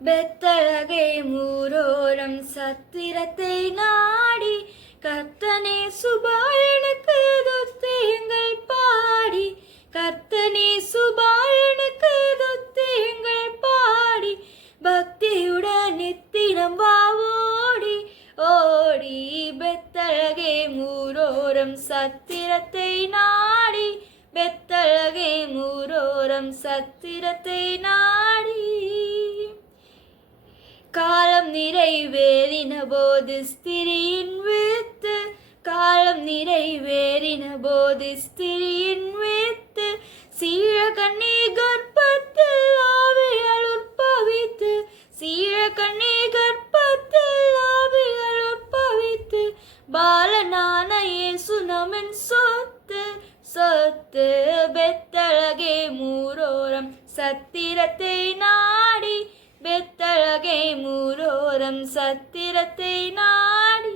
பெத்தழகை மூரோரம் சத்திரத்தை நாடி கர்த்தனே சுபாயனுக்கு துத்தியங்கள் பாடி கர்த்தனே சுபாயனுக்கு துத்தியங்கள் பாடி பக்தியுடன் நித்தினம் வாவோடி ஓடி பெத்தழகே மூரோரம் சத்திரத்தை நாடி பெத்தழகே மூரோரம் சத்திரத்தை நாடி காலம் நிறைவேறின போது ஸ்திரியின் வித்து காலம் நிறைவேறின போது ஸ்திரியின் வித்து சீழகண்ணி கர்ப்பத்தில் ஆவியால் உற்பவித்து சீழகண்ணி கர்ப்பத்தில் ஆவியால் உற்பவித்து பாலனான இயேசு நம்மின் சொத்து சொத்து பெத்தழகே மூரோரம் சத்திரத்தை நாடி பெத்தழகை மூரோரம் சத்திரத்தை நாடி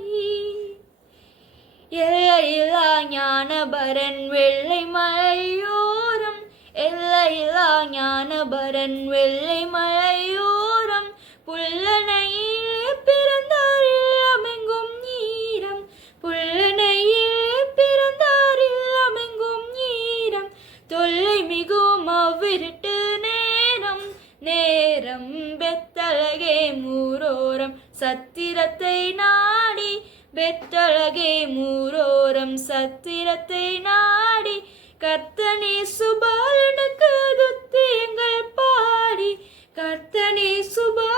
எல்லையில்லா ஞானபரன் வெள்ளை மலையோரம் எல்லையில்லா ஞானபரன் வெள்ளை மலையோரம் புல்லனையிலே பிறந்தார் இல்லமெங்கும் நீரம் புல்லனையிலே பிறந்தார் இல்லமெங்கும் நீரம் தொல்லை மிகும் அவ்விருட்டு நேரம் நேரம் பெத்தழகே மூரோரம் சத்திரத்தை நாடி பெத்தழகே மூரோரம் சத்திரத்தை நாடி கர்த்தனே சுபாலனுக்கு துத்தியங்கள் பாடி கர்த்தனே சுபா